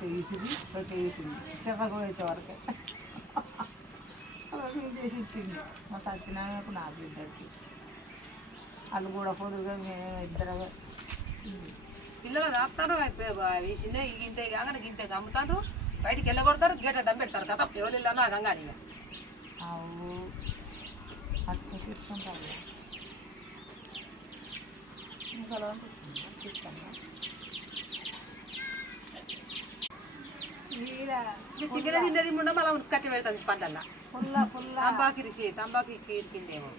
తీసింది చేసింది చెరగోయే వరకే చేసి ఇచ్చింది మా సత్యనారాయణకు నాకు ఇద్దరికి వాళ్ళు కూడా పొదుగా మేము ఇద్దరు పిల్లలు రాస్తారు అవి చిన్న గింతే కాగానే గింతే అమ్ముతారు బయటికి వెళ్ళగొడతారు గేట్ అడ్డం పెడతారు కదా ఎవరు వెళ్ళాను ఆ గంగాని అవు అట్లా తీసుకుంటారు చికెన్ తిన్నది ముండ మళ్ళీ కట్టి పెడతాది పందల్లా పుల్ల పుల్ల తంబాకి రిసి తంబాకి ఇరికిందేమో